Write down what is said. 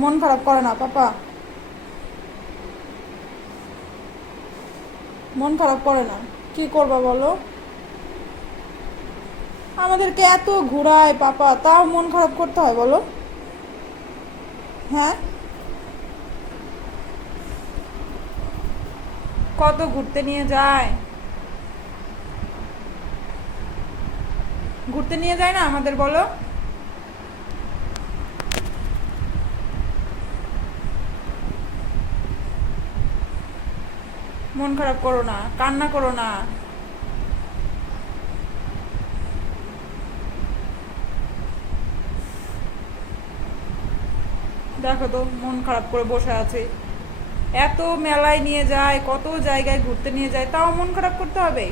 মন খারাপ করে না পাপা, মন খারাপ করে না। কি করবা বলো? আমাদেরকে এত ঘুরায় পাপা, তাও মন খারাপ করতে হয় বলো? হ্যাঁ, কত ঘুরতে নিয়ে যায়, ঘুরতে নিয়ে যায় না আমাদের বলো? মন খারাপ করো না, কান্না করো না। দেখো তো মন খারাপ করে বসে আছে। এত মেলায় নিয়ে যায়, কত জায়গায় ঘুরতে নিয়ে যায়, তাও মন খারাপ করতে হবে?